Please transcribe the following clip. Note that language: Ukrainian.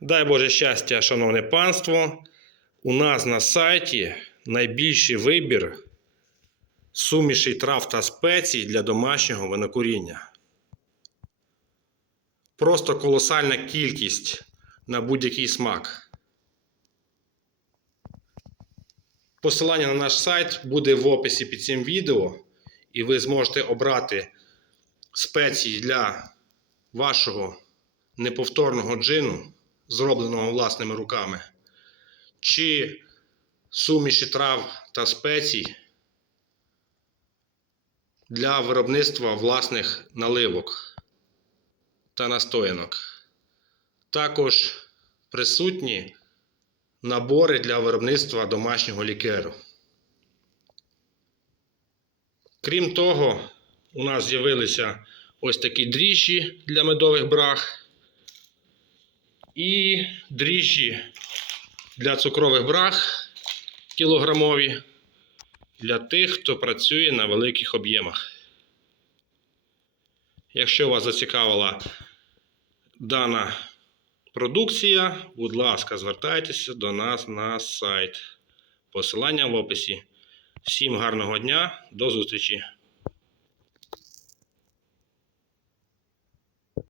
Дай Боже щастя, шановне панство. У нас на сайті найбільший вибір сумішей трав та спецій для домашнього винокуріння. Просто колосальна кількість на будь-який смак. Посилання на наш сайт буде в описі під цим відео, і ви зможете обрати спеції для вашого неповторного джину, зробленого власними руками, чи суміші трав та спецій для виробництва власних наливок та настоянок. Також присутні набори для виробництва домашнього лікеру. Крім того, у нас з'явилися ось такі дріжджі для медових брах і дріжджі для цукрових брах кілограмові для тих, хто працює на великих об'ємах. Якщо вас зацікавила дана продукція, будь ласка, звертайтеся до нас на сайт. Посилання в описі. Всім гарного дня, до зустрічі!